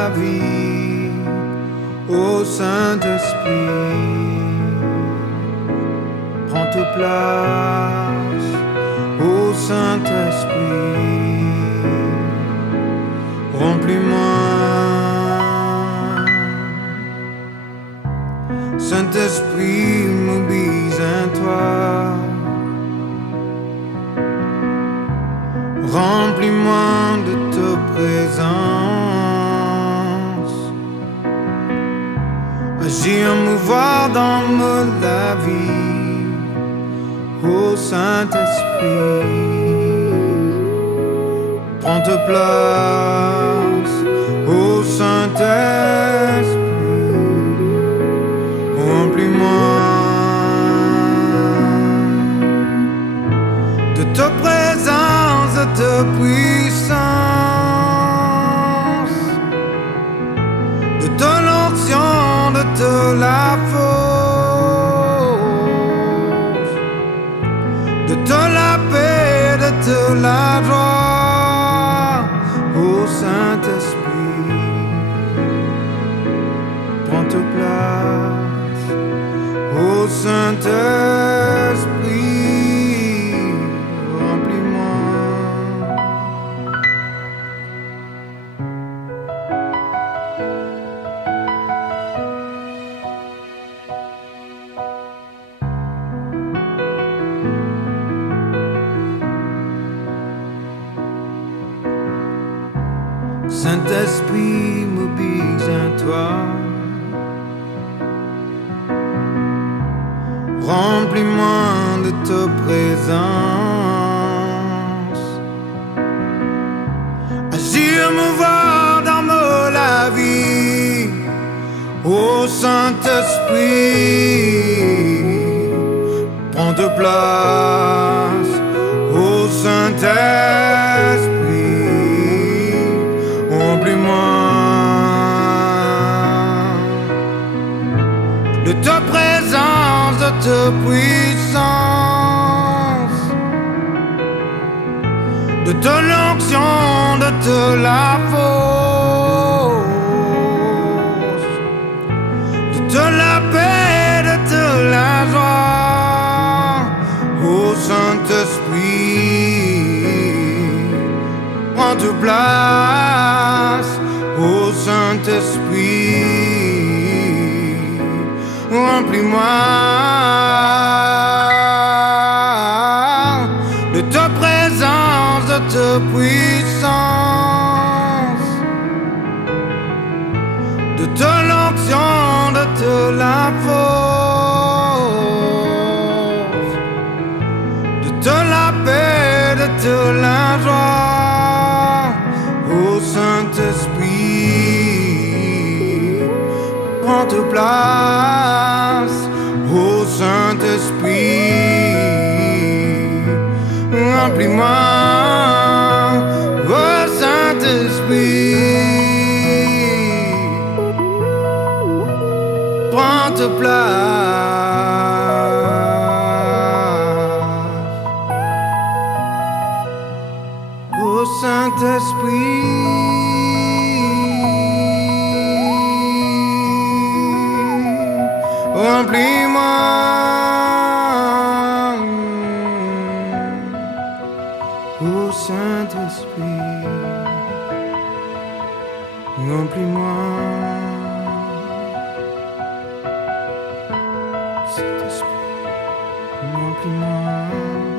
la vie. Ô Saint-Esprit, prends toute place. Ô Saint-Esprit, remplis-moi. Saint-Esprit, m'obéis à toi. Remplis-moi de ta présence. Agis en mouvoir dans la vie. Ô Saint-Esprit, prends ta place. Ô Saint-Esprit, remplis-moi de ta présence, de ta puissance, de ton onction, de ta la force, de ta la paix, de ta la joie. Ô Saint-Esprit, prends ta place. Ô Saint-Esprit, remplis-moi. Saint-Esprit, m'obéis à toi. Remplis-moi de ta présence. Agis à mouvoir dans la vie. Ô Saint-Esprit, prends ta place. Ô Saint-Esprit, remplis-moi de ta présence, de ta puissance, de ton onction, de ta la force, de ta la paix, de ta la joie. Ô Saint-Esprit, prends ta place. Ô Saint-Esprit, remplis-moi de ta présence, de ta puissance, de ton onction, de ta la force, de ta la paix, de ta la joie. Ô Saint-Esprit, prends ta place. Ô Saint-Esprit, remplis-moi. Ô Saint-Esprit, prends ta place. Ô Saint-Esprit, remplis-moi. Ô Saint-Esprit, remplis-moi. Saint-Esprit, remplis-moi.